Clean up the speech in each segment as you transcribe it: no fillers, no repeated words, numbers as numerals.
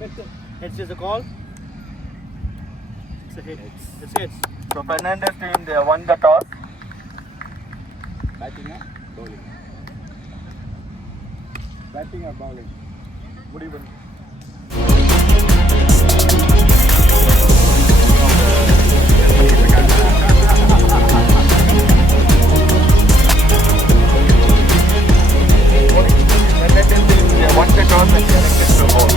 Heads is a call. It's a hit. It's hits. So Fernandez team, they won the toss. Batting or bowling? Batting or bowling? What do you want? Fernandez team, they won the toss and selected to bowl.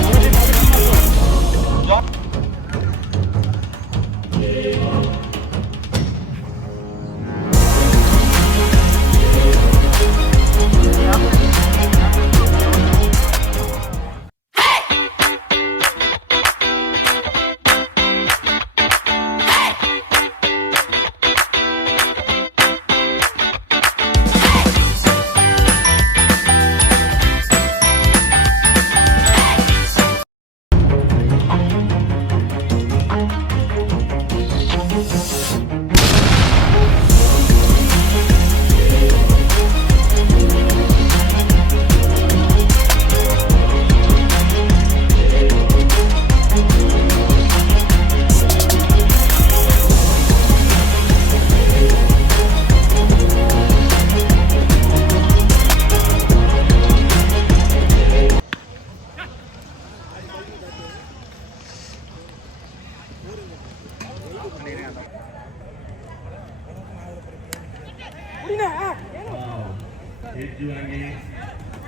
Edge வாங்கி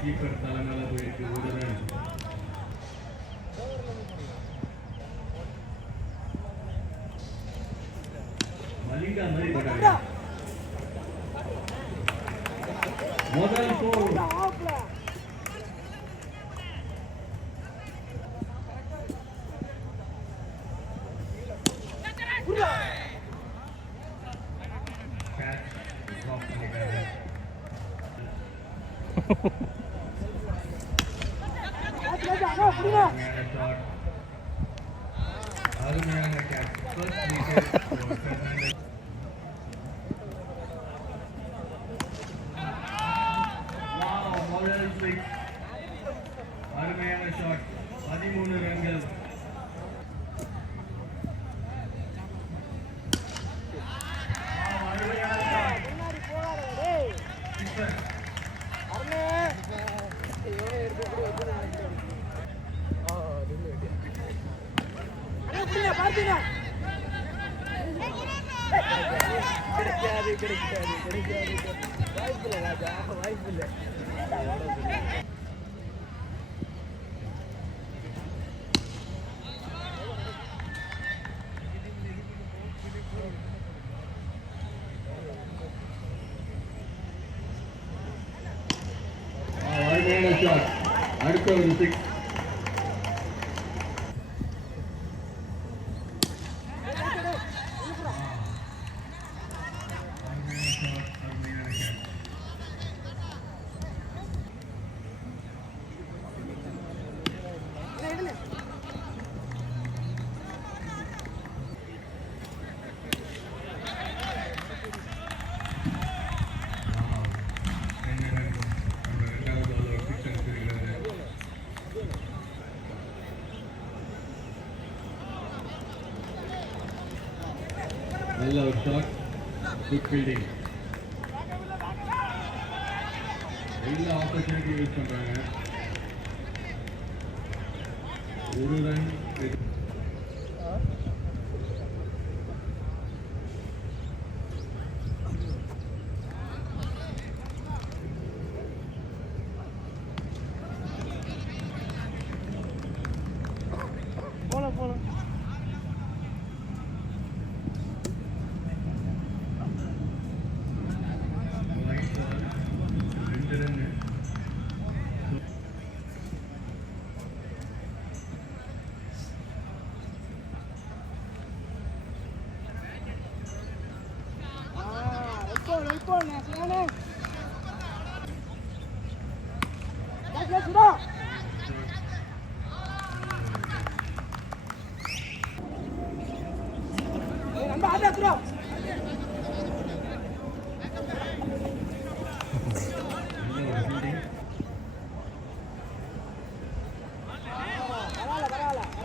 keeper தலைமையில போயிட்டு ஒரு run. Malinga மாதிரி போட்டாங்க. முதல் ball அருமையான catch. First wicket for Fernandes. Wow, முதல் 6. அருமையான ஷாட். 13 ரன்கள். வாய்ப்பில்லை ராஜா, வாய்ப்பில்லை. அருமையான ஷாட். அடுத்த ஒரு 6. நல்ல ஒரு ஷாட். Good fielding. எல்லா ஆப்பர்ச்சுனிட்டி யூஸ் பண்றாங்க. ஒரு ரன். போலாம். பரவாயில்ல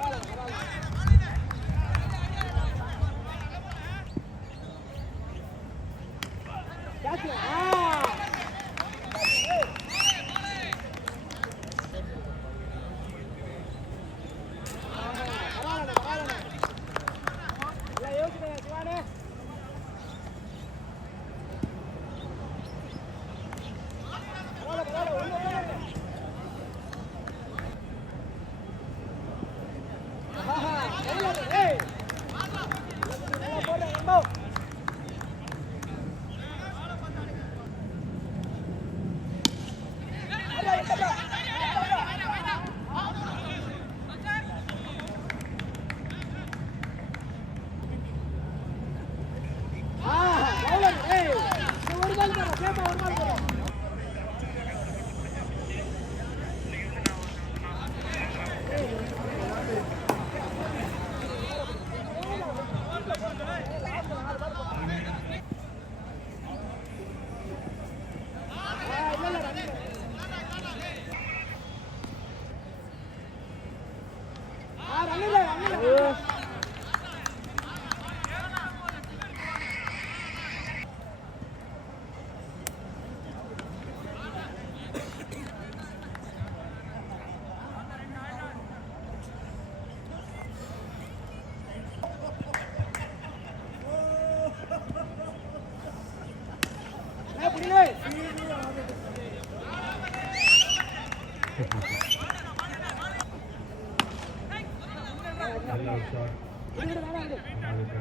நல்ல ஒரு ஷாட். அது கண்டிப்பாக ஒரு ரன்.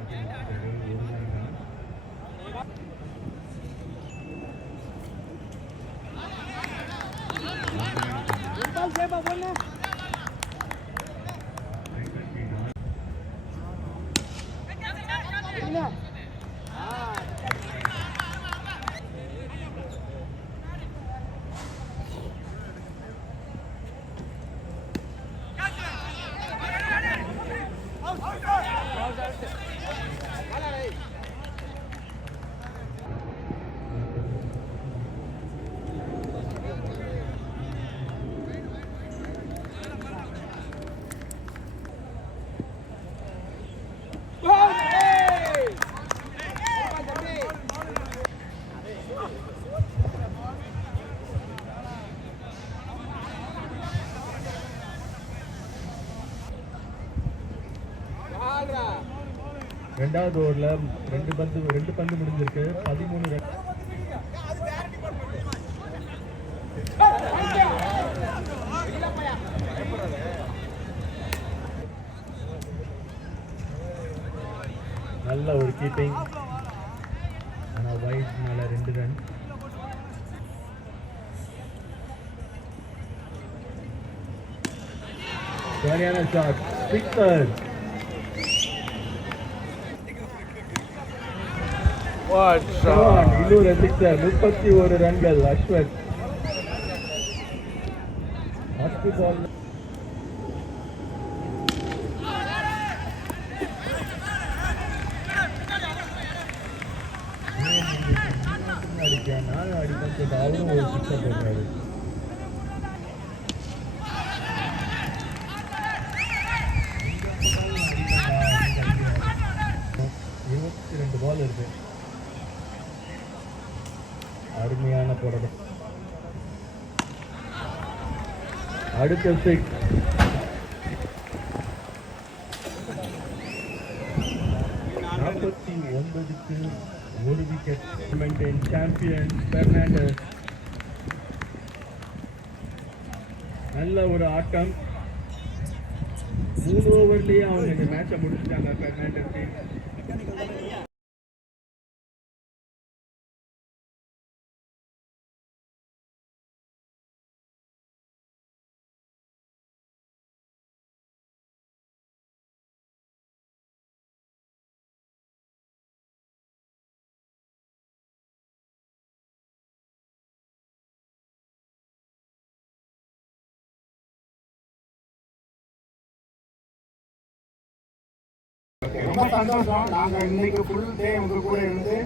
ரெண்டாவது ஓவரில் ரெண்டு பந்து முடிஞ்சிருக்கு. 13 ரன். நல்ல ஒரு கீப்பிங். ஆனால் வைட்னால 2 ரன். சரியான ஷாட். சிக்ஸர். இன்னொரு சிக்ஸர். 31 ரன்கள். Ashwath first ball. நானும் அடிப்பேன். அவரும் ஒரு சிக்ஸர் போடுறாரு. பால் இருக்கு. அருமையான போராட்டம். அடுத்த 6. ஒரு விக்கெட். சாம்பியன் பெர்னாண்டஸ். நல்ல ஒரு ஆட்டம். 3 ஓவர்லயே அவங்க இந்த மேட்சை முடிச்சிட்டாங்க பெர்னாண்டஸ் டீம். ரொம்ப சந்தோஷம். நாங்கள் இன்னைக்கு ஃபுல் டே உங்கள் கூட இருந்து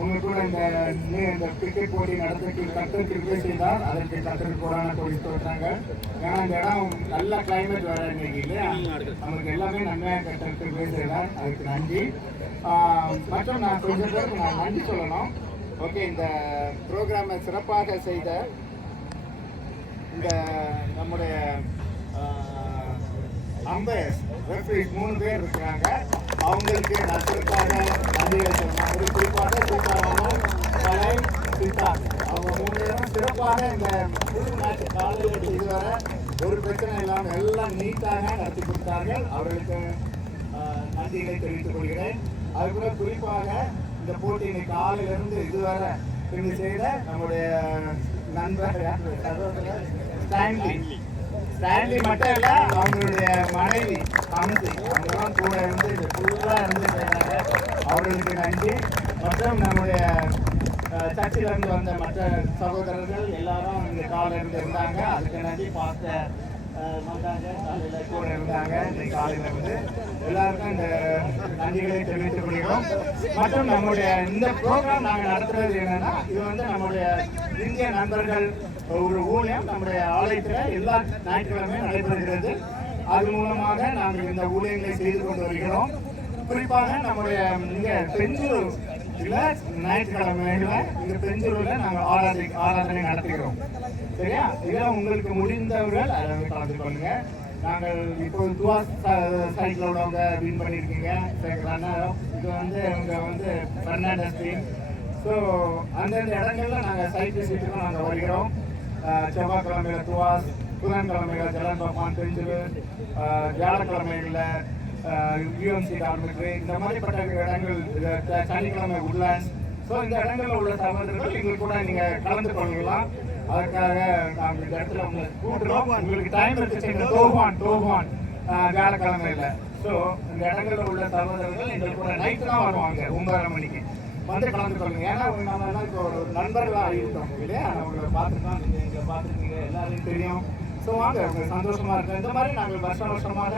உங்கள் கூட இந்த கிரிக்கெட் போட்டி நடத்துக்கு கத்தர் கிரிக்கெட் செய்தால் அதற்கு கத்தருக்கு கூடான கொடி சொல்கிறாங்க. ஏன்னா இந்த இடம் நல்ல கிளைமேட் வேறு இன்னைக்கு இல்லையா, நமக்கு எல்லாமே நன்மையாக கத்தர் கிரிக்கெட் செய்தால் அதுக்கு நன்றி. மற்றும் நான் கொஞ்சம் பேருக்கு நான் நன்றி சொல்லணும். ஓகே, இந்த ப்ரோக்ராமை சிறப்பாக செய்த இந்த நம்முடைய அம்பையர்ஸ் ரெஃப்ரீஸ் 3 பேர் இருக்கிறாங்க. அவங்களுக்கு நான் சிறப்பாக நன்றிகளை சொல்லணும். ஒரு குறிப்பாக சீதாராமன், கலை, சித்தார்த் அவங்க 3 பேரும் சிறப்பாக இந்த புது மேட்ச் காலையில் இதுவரை ஒரு பிரச்சனை இல்லாமல் எல்லாம் நீட்டாக நடத்தி கொடுத்தார்கள். அவர்களுக்கு நன்றிகளை தெரிவித்துக் கொள்கிறேன். அதுபோல குறிப்பாக இந்த போட்டி இன்னைக்கு காலையிலிருந்து இதுவரை பின் செய்த நம்முடைய நண்பர் ஸ்டான்லி மட்டும் இல்லை, அவங்களுடைய மனைவி கமிட்டி அவங்கெல்லாம் கூட இருந்து இது ஃபுல்லாக இருந்து செய்கிறாங்க. அவர்களுக்கு நன்றி. மற்றும் நம்முடைய சர்ச்சிலிருந்து வந்த மற்ற சகோதரர்கள் எல்லாரும் இங்கே காலையிலிருந்து இருந்தாங்க. அதுக்கு நன்றி. பார்த்த வந்தாங்க, காலையில் கூட இருந்தாங்க. இன்னைக்கு காலையிலிருந்து எல்லாருக்கும் இந்த நன்றிகளை தெரிவித்துக் கொள்கிறோம். மற்றும் நம்முடைய இந்த ப்ரோக்ராம் நாங்கள் நடத்துறது என்னன்னா, இது நம்முடைய இந்திய நண்பர்கள் ஒரு ஊழியம் நம்முடைய ஆலயத்தில் எல்லா ஞாயிற்றுக்கிழமையும் நடைபெறுகிறது. அது மூலமாக நாங்கள் இந்த ஊழியங்களை செய்து கொண்டு வருகிறோம். குறிப்பாக நம்முடைய இங்கே பெஞ்சூர் ஞாயிற்றுக்கிழமைகளை இங்கே பெஞ்சூரில் நாங்கள் ஆராதனை நடத்துகிறோம். சரியா? இதில் உங்களுக்கு முடிந்தவர்கள் அதை வந்து கலந்து கொள்ளுங்க. நாங்கள் இப்போ துவா சைக்கிள் உள்ளவங்க வின் பண்ணியிருக்கீங்க. இது இவங்க பெர்னாண்டஸ் டீம், ஸோ அந்தந்த இடங்கள்ல நாங்கள் சைட் விசிட்டுக்கும் நாங்கள் வருகிறோம். செவ்வாய்க்கிழமையில துவாஸ், புதன்கிழமையில ஜலன் பகவான் பெஞ்சு, வியாழக்கிழமைகளில் யூஎம்சி டார்மெட்ரி, இந்த மாதிரிப்பட்ட இடங்கள், சனிக்கிழமை உட்லாண்ட்ஸ். ஸோ இந்த இடங்களில் உள்ள சகோதரர்கள் எங்களுக்கு கூட நீங்கள் கலந்து கொள்ளலாம். அதுக்காக நாங்கள் இந்த இடத்துல உங்களை கூட்டுறோம். உங்களுக்கு டைம் இருந்துச்சு தோஹான் வியாழக்கிழமையில். ஸோ இந்த இடங்களில் உள்ள சகோதரர்கள் எங்களுக்கு கூட நைட்டு தான் வருவாங்க 9:30 மணிக்கு வந்து கலந்து கொள்ளுங்க. ஏன்னா நம்ம எல்லாம் இப்போ ஒரு நண்பர்களாக இருக்கோம் இல்லையா, உங்களை பார்த்துருக்கோம், நீங்கள் எங்களை பார்த்துருக்கீங்க, எல்லாரையும் தெரியும். ஸோ வாங்க, உங்களுக்கு சந்தோஷமாக இருக்கும். இந்த மாதிரி நாங்கள் வருஷமாக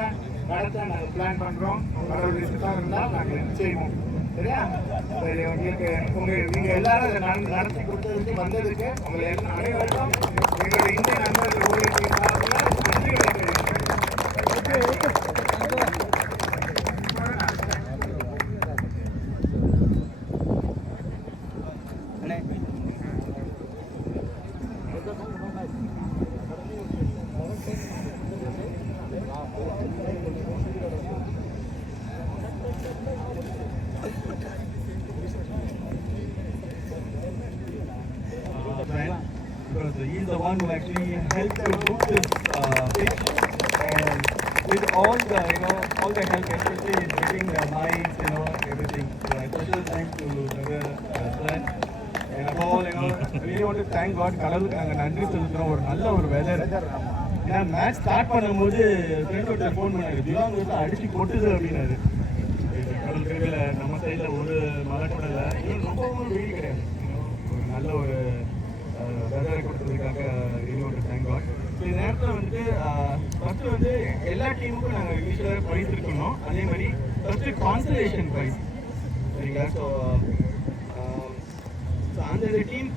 நடத்த நாங்கள் பிளான் பண்ணுறோம். கடவுளுடைய சுத்தம் இருந்தால் நாங்கள் செய்வோம். சரியா? சரி, உங்களுக்கு நீங்கள் எல்லாரும் அதை நடத்தி கொடுத்ததுக்கு வந்ததுக்கு உங்களை எல்லாம் அனைவருக்கும் எங்களுடைய இந்திய நண்பர்கள் ஊழியர்களின் சார்பில் நன்றிகளை தெரிவிக்கிறேன். Because he's the one who actually helped to book this pitch, and with all the help, especially in getting the mics, everything. So a special thanks to Nagar Sir. And above all, I really want to thank God. கடவுளுக்கு நாங்கள் நன்றி சொல்லுறோம். ஒரு நல்ல ஒரு weather. ஏன்னா match start பண்ணும்போது friend ஒருத்தர் ஃபோன் பண்ணாரு, திவாங் அடிச்சு கொட்டுது அப்படின்னாரு. கடவுள் கிருபையில நம்ம சைடில் ஒரு மழை கூட இல்லை. இன்னும் ரொம்பவும் வெயில் கிடையாது. ஒரு நல்ல ஒரு வெதரை கொடுத்ததுக்காக இன்னொரு தேங்க் காட். ஸோ இந்த நேரத்தில் வந்து ஃபஸ்ட்டு வந்து எல்லா டீமுக்கும் நாங்கள் யூஸ்வலாக ப்ரைஸ் இருக்கணும். அதே மாதிரி ஃபஸ்ட்டு கான்சலேஷன் ப்ரைஸ், சரிங்களா? ஸோ அந்த டீம்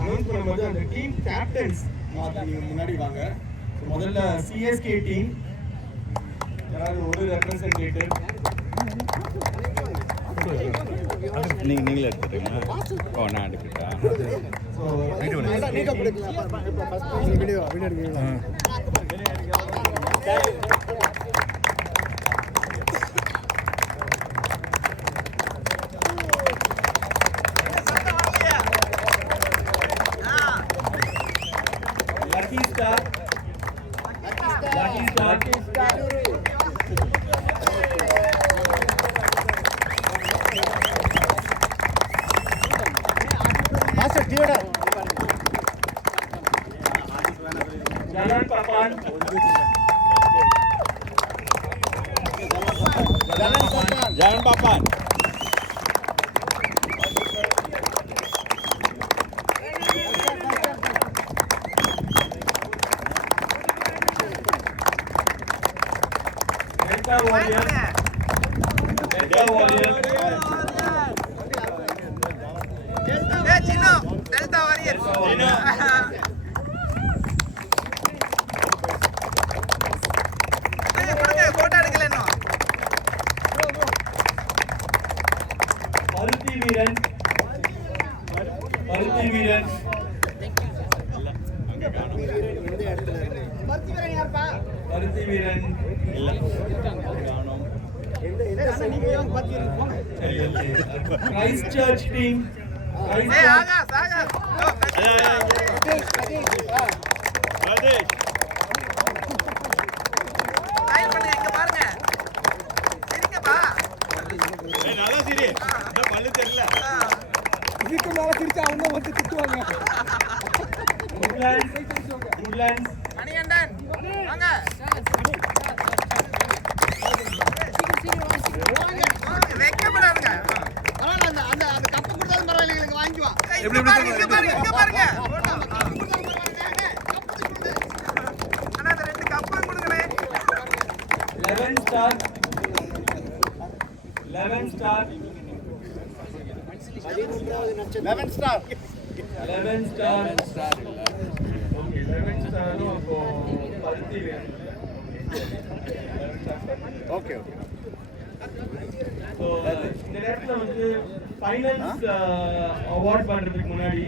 அனௌன்ஸ் பண்ணும்போது அந்த டீம் கேப்டன்ஸ் நீங்கள் முன்னாடி வாங்க. முதல்ல சிஎஸ்கே டீம் யாராவது ஒரு ரெப்ரசன்டேட்டிவ். நீங்களே எடுத்துட்டீங்களா? ஓ, நான் எடுத்துட்டா. ஸோ வீடியோ எடுக்கிறீங்களா? Lucky Star. மாஸ்டர் டியோடா. Jalan Papan. Jalan Papan. Delta Warrior. Delta Warrior. Photo எடுக்கல இன்னும். பருத்தி வீரன். பருத்தி வீரன் கிரைஸ்ட் சர்ச் டீம். இதுக்கு மேல சிரிச்சா அவங்க வந்து திட்டுவாங்க. உட்லாண்ட்ஸ். மணிகண்டன் வாங்க. வெக்கப்படாதுங்க. அந்த அந்த அந்த கப்பு கொடுத்தாலும் பரவாயில்லை, எங்களுக்கு வாங்கிக்குவோம். இங்க பாருங்க இங்க பாருங்க. அண்ணா அந்த ரெண்டு கப்பு கொடுங்களே. 11 star. 11 star. 11 star. 11 star. Okay 11 ஸ்டாரும் அப்போ பருத்தி வேணும். Okay okay. ஸோ இந்த நேரத்தில் வந்து ஃபைனல்ஸ் அவார்ட் பண்ணுறதுக்கு முன்னாடி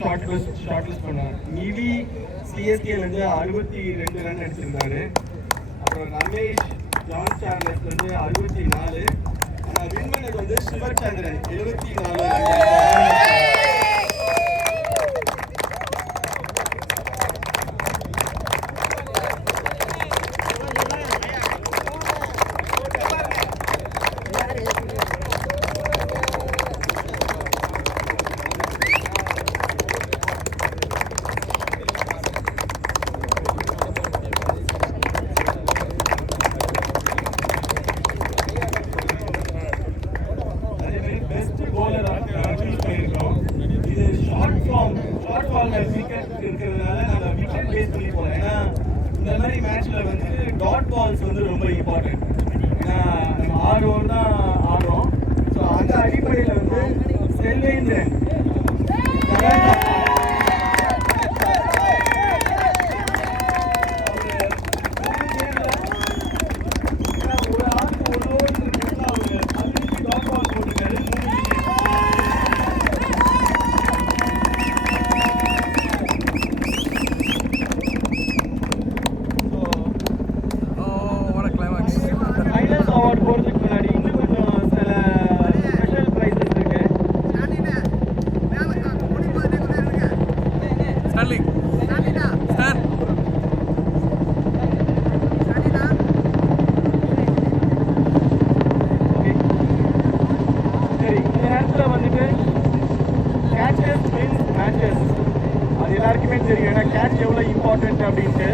ஷார்ட் லிஸ்ட் பண்ணார். நிவி சிஎஸ்கேல இருந்து 62 ரன் அடிச்சிருந்தாரு. அப்புறம் ரமேஷ் ஜான் சார்லஸ் வந்து 64. ஆனால் வின் பண்ணது வந்து சிவச்சந்திரன் 74 ரன். இந்த மாதிரி மேட்ச்ல வந்து டாட் பால்ஸ் வந்து ரொம்ப இம்பார்ட்டன்ட். ஏன்னா நம்ம 6 ஓவர் தான் ஆடுறோம். ஸோ அந்த அடிப்படையில் வந்து செல்வேந்திரன் ஒரு ஆளுக்கு ஒரு ஓவர் அவர் 15 டாட் பால் போட்டிருக்காரு. அவார்ட் போகிறதுக்கு முன்னாடி இன்னும் கொஞ்சம் சில ஸ்பெஷல் ப்ரைஸஸ் இருக்கு. ஸ்டார்லிங் ஸ்டார் சரி, இந்த நேரத்தில் வந்துட்டு கேட்சஸ் வின்ஸ் மேட்சஸ். அது எல்லாருக்குமே தெரியும். ஏன்னா கேட்ச் எவ்வளோ இம்பார்ட்டன்ட் அப்படின்ட்டு.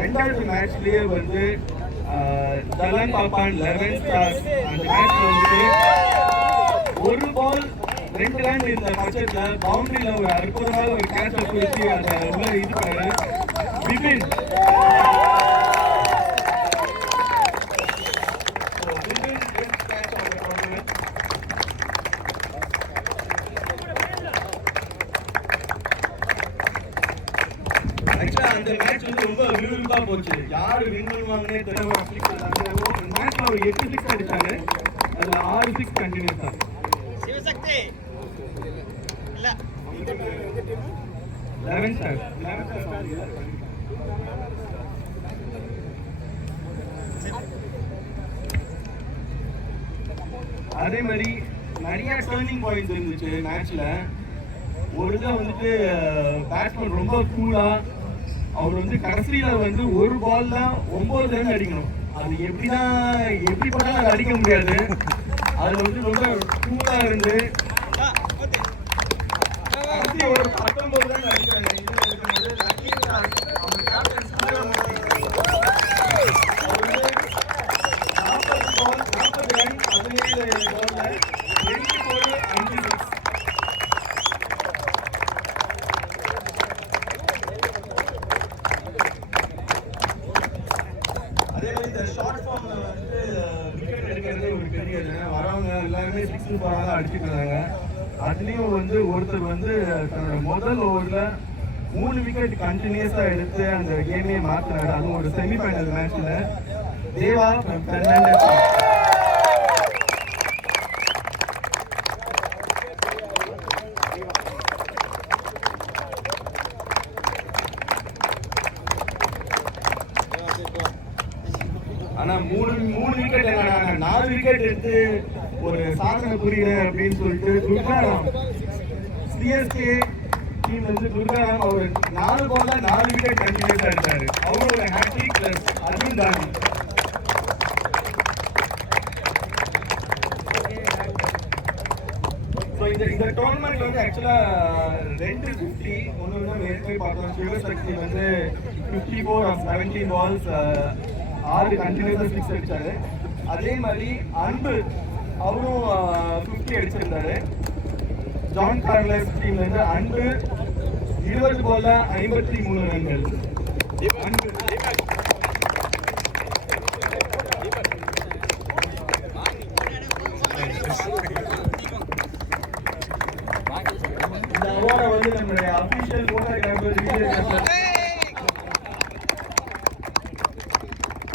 ரெண்டாவது மேட்ச்லயே வந்து தலன் பாப்பான் 11 ஸ்டார்ஸ் அந்த மேட்ச்ல வந்து ஒரு பால் 2 ரன் இருந்த பட்சத்துல பவுண்டரியில ஒரு அற்புதமான ஒரு கேட்சை பிடிச்சி அதை உள்ள இது பண்ணாரு விபின். அந்த மேட்ச் வந்து ரொம்ப விறுவிறுப்பா போச்சு. யாரு வின் பண்ணுவாங்கன்னே தெரியல. மேட்ச்ல ஒரு 8 சிக்ஸ் அடிச்சாங்க. அதுல 6 சிக்ஸ் கண்டினியூஸ் தான். சிவசக்தி இல்ல 11 ஸ்டார். அதே மாதிரி நிறைய டர்னிங் பாயிண்ட்ஸ் இருந்துச்சு மேட்ச்ல. ஒரு இதில் வந்துட்டு பேட்ஸ்மேன் ரொம்ப கூலா அவர் வந்து கடைசியில வந்து ஒரு பால்ல 9 ரன் அடிக்கணும். அது எப்படி பண்ணாலும் அதை அடிக்க முடியாது. அதுல வந்து ரொம்ப கூலா இருந்து கடைசி ஒரு 19 ரன் அடிக்கிறாங்க. அவங்க கேப்டன் சுந்தரமூர்த்தி அவர் வந்து 40 பால் 40 ரன் 17 பால்ல 24 5 சிக்ஸ். அதே மாதிரி இந்த ஷார்ட் ஃபார்ம்ல வந்து விக்கெட் எடுக்கிறதே ஒரு பெரிய வரவங்க எல்லாருமே 6 பால் தான் அடிச்சுட்டு இருந்தாங்க. அதுலேயும் வந்து ஒருத்தர் வந்து தன்னோட முதல் ஓவர்ல 3 விக்கெட் கண்டினியூஸா எடுத்து அந்த கேமே மாத்தினாரு. அதுவும் ஒரு செமிஃபைனல் மேட்ச்ல. தேவா பெர்னாண்டஸ் ஆனா 3 விக்கெட் என்னன்னா 4 விக்கெட் எடுத்து ஒரு சாதனை புரியல அப்படின்னு சொல்லிட்டு துர்காராம் சிஎஸ்கே டீம் வந்து துர்காராம் அவர் 4 பால்ல 4 விக்கெட் கண்டினியூஸா எடுத்தாரு. அவரோட ஹேட்ரிக் பிளஸ் அர்ஜுன் தாண்டி. இந்த டோர்னமெண்ட் வந்து ஆக்சுவலா 250 ஒன்று தான் ஏற்கனவே பார்த்தோம். சிவசக்தி வந்து 54 ஆஃப் 17 பால்ஸ் 6 கண்டினியூஸா 6 அடிச்சாரு. அதே மாதிரி அன்பு அவரும் 50 அடிச்சிருந்தாரு. ஜான் கார்லஸ் டீம்ல இருந்து அன்பு 20 பால்ல 53 ரன்கள். அன்பு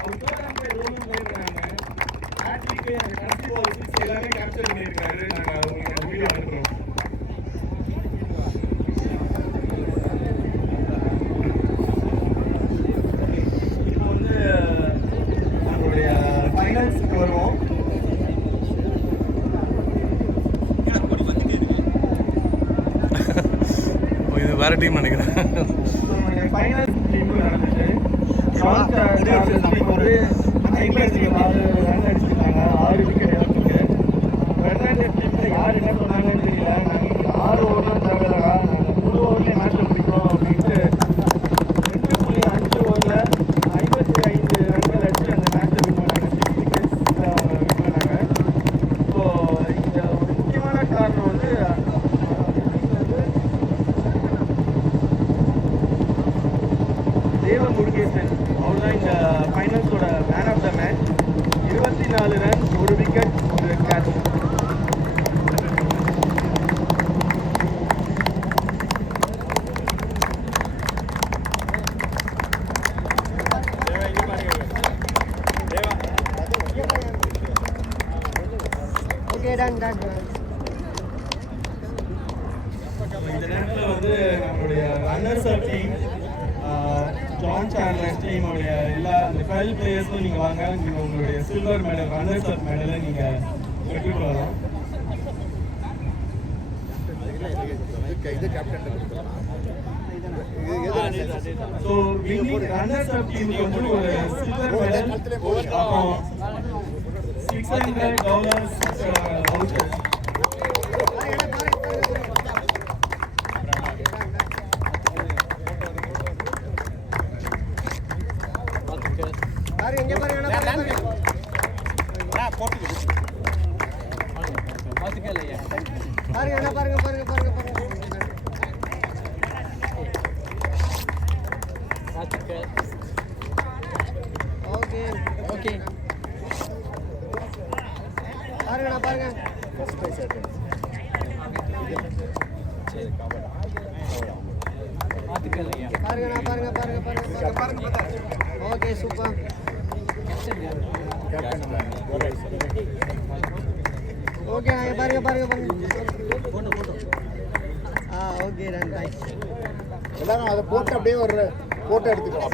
அவர் தேர்ட் அம்பையர் ரோலும் போயிருக்காங்க. ஹேட்ரிக் அந்த கடைசி பால் 6 எல்லாமே கேப்சர் பண்ணியிருக்காரு. நாங்கள் உங்களுக்கு அந்த வீடியோ அனுப்புகிறோம். இப்போ வந்து நம்மளுடைய ஃபைனல்ஸுக்கு வருவோம். இது வேற டீம் நினைக்கிறேன். ஃபைனல்ஸ் டீம் நடந்துச்சு. ஜான் சார்லஸ் டீம் வந்து 56 ரன் அடிச்சிருக்காங்க, 6 விக்கெட் இழப்புக்கு. பெர்னாண்டஸ் டீம்ல யார் என்ன சொன்னாங்கன்னு தெரியல. நாங்கள் 6 ஓவர் தான் தேவையா, நாங்கள் 3 ஓவர்லேயே மேட்ச் பிடிக்கிறோம் அப்படின்ட்டு 2.5 ஓவரில் 55 ரன்கள் அடிச்சு அந்த மேட்சை வின் பண்ணாங்க. 6 விக்கெட்ஸ் வின் பண்ணாங்க. ஸோ இந்த ஒரு முக்கியமான காரணம் வந்து தேவன் முருகேசன். அவர் தான் இந்த ஃபைனல்ஸோட man of the match. 24 run, 1 wicket, 1 catch. இந்த நேரத்தில் வந்து நம்மளுடைய runners up team, John Charles டீமுடைய எல்லா அந்த 12 பிளேயர்ஸும் நீங்கள் வாங்க. நீங்கள் உங்களுடைய சில்வர் மெடல், ரன்னர்ஸ் அப் மெடலை நீங்கள் பெற்றுக்கொள்ளலாம். ஸோ வின்னிங் ரன்னர்ஸ் அப் டீமுக்கு வந்து ஒரு சில்வர் மெடல், அப்புறம் $600 வவுச்சர். Okay super. ஓகே பாருங்க பாருங்க பாருங்க. Okay done thanks. எல்லாரும் அதை போட்டு அப்படியே ஒரு போட்டோ எடுத்துக்கலாம்.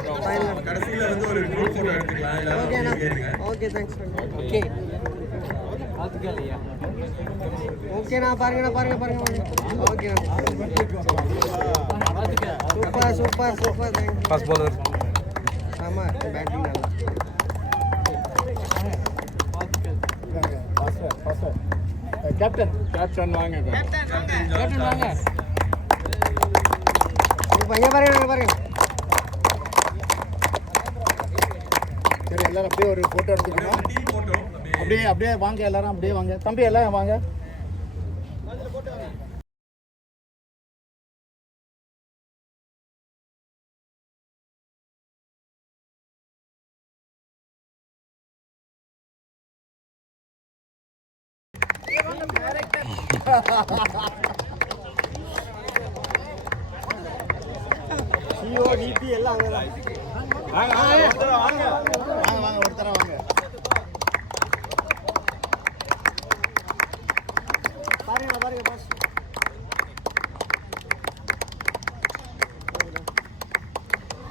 கடைசியில் வந்து ஒரு குரூப் ஃபோட்டோ எடுத்துக்கலாம். ஓகேண்ணா. Okay thanks. ஓகே ஓகேண்ணா பாருங்கண்ணா பாருங்க பாருங்க. Okay super super super. Thanks. Fast bowler. ஆமாம் பேட்டிங் நல்லா. கேப்டன் கேப்டன் வாங்க. கேப்டன் வாங்க. பையன் பாருங்க பாருங்க. சரி எல்லாரும் அப்படியே ஒரு ஃபோட்டோ எடுத்துக்கணும். அப்படியே அப்படியே வாங்க எல்லாரும் அப்படியே வாங்க. தம்பி எல்லாரும் வாங்க. சிஓடிபி எல்லாம் அங்கதான். வாங்க வாங்க வாங்க ஒருத்தர வாங்க. பாருங்க பாருங்க பாஸ்.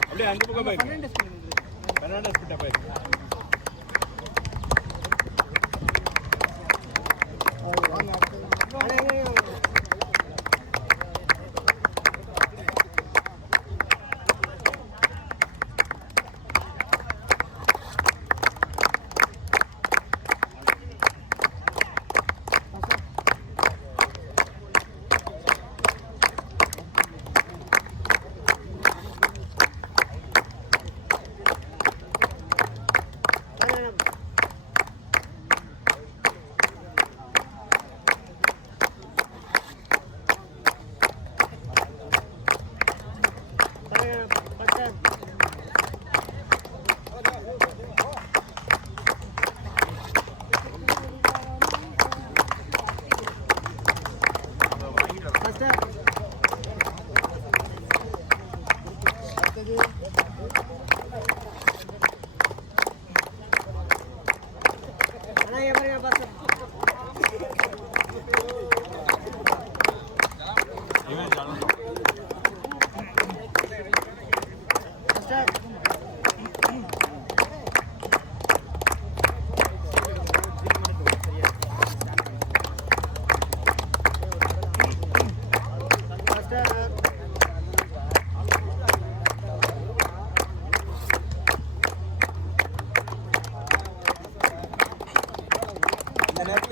அப்படியே அந்த பக்கம் போய் பெர்னாண்டஸ் கிட்ட போய்.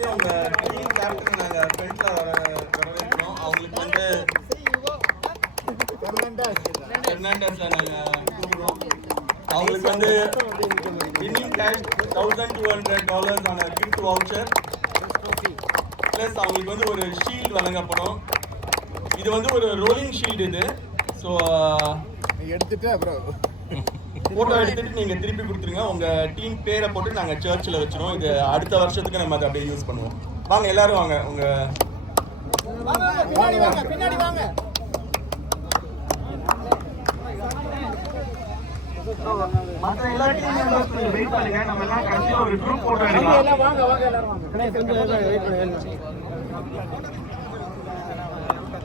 அவங்க டீம் கேப்டன் நாங்கள் ஃப்ரெண்ட்ஸில் வரவேற்கிறோம். அவங்களுக்கு வந்து பெர்னாண்டஸை நாங்கள் கூப்பிடுறோம். அவங்களுக்கு வந்து இன்னிங் கேஷ் $1,200 ஆன கிஃப்ட் வவுச்சர் ப்ளஸ் அவங்களுக்கு வந்து ஒரு ஷீல்டு வழங்கப்படும். இது வந்து ஒரு ரோலிங் ஷீல்டு இது. ஸோ எடுத்துட்டு அப்புறம் ஃபோட்டோ எடுத்துட்டு நீங்கள் திருப்பி கொடுத்துருங்க. உங்கள் டீம் பேரை போட்டு நாங்கள் சர்ச்சில் வச்சுருவோம். இது அடுத்த வருஷத்துக்கு நம்ம அதை அப்படியே யூஸ் பண்ணுவோம். வாங்க எல்லாரும் வாங்க. உங்கள் பின்னாடி வாங்க. மற்ற எல்லா டீம் மெம்பர்ஸ் கொஞ்சம் வெயிட் பண்ணுங்க. நம்ம எல்லாம் கடைசியா ஒரு குரூப் போட்டோ எடுக்கலாம்.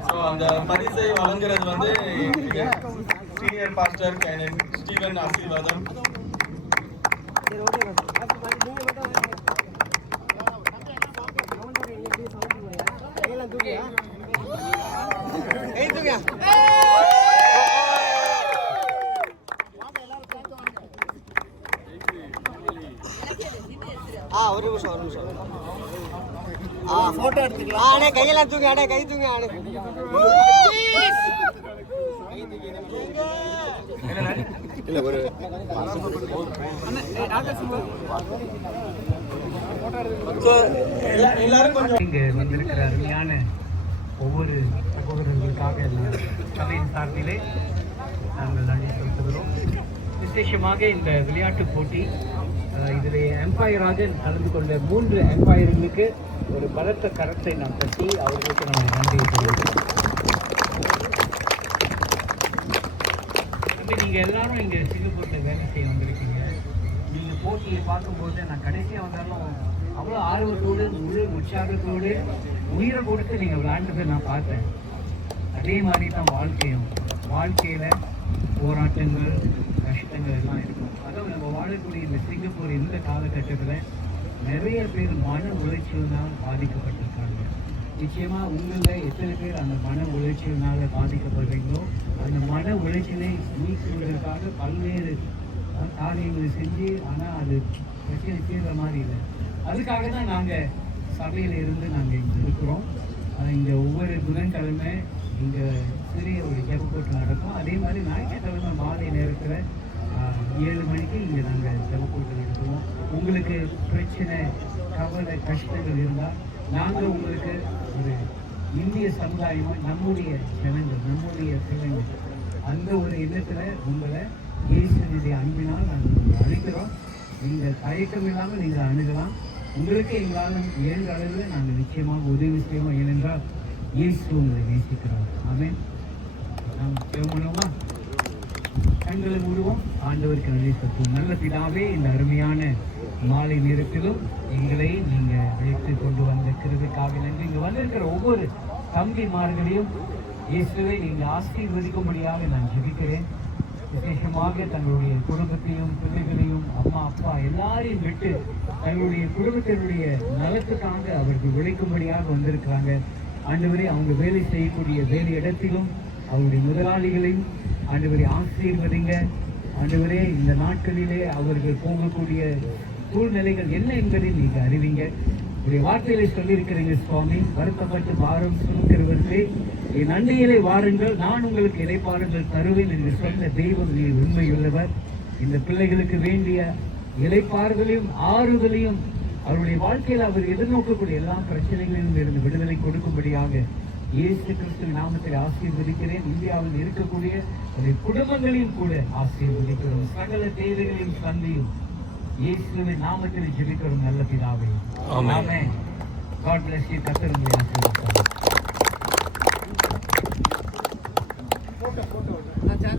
ஸோ அந்த பரிசை வழங்குறது வந்து சீனியர் பாஸ்டர் கேனன் ஸ்டீவன் ஆசீர்வாதம். ஒரு நிமிஷம் போட்டோ எடுத்துக்கலாம். அடே கையெல்லாம் தூங்க, அடே கை தூங்க, அடே இல்ல ஒரு எல்லாரும் கொஞ்சம் இங்கு வந்திருக்கிற அருமையான ஒவ்வொரு சகோதரர்களுக்காக சபையின் சார்பிலே நாங்கள் நன்றி செலுத்துகிறோம். விசேஷமாக இந்த விளையாட்டுப் போட்டி இதில் எம்பையராக கலந்து கொண்ட 3 எம்பையர்களுக்கு ஒரு பலத்த கரத்தை நாம் தட்டி அவர்களுக்கு நம்ம நன்றியை தெரிவிக்கிறோம். நீங்கள் எல்லாரும் இங்கே சிங்கப்பூரில் வேலை செய்ய வந்திருக்கீங்க. நீங்கள் போட்டியை பார்க்கும்போது நான் கடைசியாக வந்தாலும் அவ்வளோ ஆர்வத்தோடு முழு உற்சாகத்தோடு உயிரை கொடுத்து நீங்கள் விளையாண்டதை நான் பார்த்தேன். அதே மாதிரி தான் வாழ்க்கையில் போராட்டங்கள் கஷ்டங்கள் எல்லாம் இருக்கும். அதுவும் நம்ம வாழக்கூடிய இந்த சிங்கப்பூர் இந்த காலகட்டத்தில் நிறைய பேர் மன உளைச்சல்னால் பாதிக்கப்பட்டிருக்காங்க. நிச்சயமாக உங்களில் எத்தனை பேர் அந்த மன உளைச்சல்னால் பாதிக்கப்படுறீங்களோ அந்த மன உளைச்சலை நீக்குவதற்காக பல்வேறு காரியங்களை செஞ்சு, ஆனால் அது பிரச்சனை தீர்ற மாதிரி இல்லை. அதுக்காக தான் நாங்கள் சபையில் இருந்து நாங்கள் இங்கே இருக்கிறோம். இங்கே ஒவ்வொரு புதன்கிழமை இங்கே சிறிய ஒரு ஜெபக்கூட்டம் நடக்கும். அதே மாதிரி ஞாயிற்றுக்கிழமை மாலை நேரத்தில் 7 மணிக்கு இங்கே நாங்கள் ஜெபக்கூட்டம் நடத்துவோம். உங்களுக்கு பிரச்சனை, கவலை, கஷ்டங்கள் இருந்தால் நாங்கள் உங்களுக்கு ஒரு இந்திய சமுதாயமாக நம்முடைய ஜனங்கள், நம்முடைய பிள்ளைங்கள் அந்த ஒரு எண்ணத்தில் உங்களை இயேசுவினுடைய அன்பினால் நாங்கள் அழைக்கிறோம். நீங்கள் தயக்கம் இல்லாமல் நீங்கள் அணுகலாம். உங்களுக்கு எங்களால் ஏழு அளவில் நாங்கள் நிச்சயமாக உதவி செய்வோம். ஏனென்றால் இயேசு உங்களை நேசிக்கிறோம். ஆமென். நாம் ஜெபம் கண்களை மூடுவோம். ஆண்டவருக்கு நன்றி செலுத்துவோம். நல்ல பிதாவே, இந்த அருமையான மாலை நேரத்திலும் எங்களை நீங்கள் அழைத்து கொண்டு வந்திருக்கிறதுக்காக நன்றி. இங்கே வந்திருக்கிற ஒவ்வொரு தம்பிமார்களையும் இயேசுவை நீங்கள் ஆசீர்வதிக்கும்படியாக நான் ஜெபிக்கிறேன். விசேஷமாக தங்களுடைய குடும்பத்தையும் பிள்ளைகளையும் அம்மா அப்பா எல்லாரையும் விட்டு தங்களுடைய குடும்பத்தினுடைய நலத்துக்காக அவர்கள் உழைக்கும்படியாக வந்திருக்கிறாங்க. ஆண்டவரே, அவங்க வேலை செய்யக்கூடிய வேலை இடத்திலும் அவருடைய முதலாளிகளையும் ஆண்டவரை ஆசீர்வதிங்க. ஆண்டவரே, இந்த நாட்களிலே அவர்கள் போகக்கூடிய சூழ்நிலைகள் என்ன என்பதை நீங்க அறிவிங்க. உடைய வார்த்தையிலே சொல்லியிருக்கிறீங்க சுவாமி, வருத்தப்பட்டு பாரம் சுமக்கிறவர்களே என் அண்டையிலே வாருங்கள், நான் உங்களுக்கு இளைப்பாறுதல் தருவேன் என்று சொன்ன தெய்வம் நீர் உண்மையுள்ளவர். இந்த பிள்ளைகளுக்கு வேண்டிய இளைப்பாறுதலையும் ஆறுதலையும் அவருடைய வாழ்க்கையில் அவர் எதிர்நோக்கக்கூடிய எல்லா பிரச்சனைகளிலும் இருந்து விடுதலை கொடுக்கும்படியாக இயேசு கிறிஸ்துவின் நாமத்தில் ஆசீர்வதிக்கிறேன். இந்தியாவில் இருக்கக்கூடிய குடும்பங்களையும் கூட ஆசீர்வதிக்கிறோம். சகல தேவைகளையும் சந்தியும் இயேசுவின் நாமத்தில் ஜெபிக்கிறோம் நல்ல பிதாவே. ஆமென். God bless you. கர்த்தர் உங்களை ஆசீர்வதிப்பார்.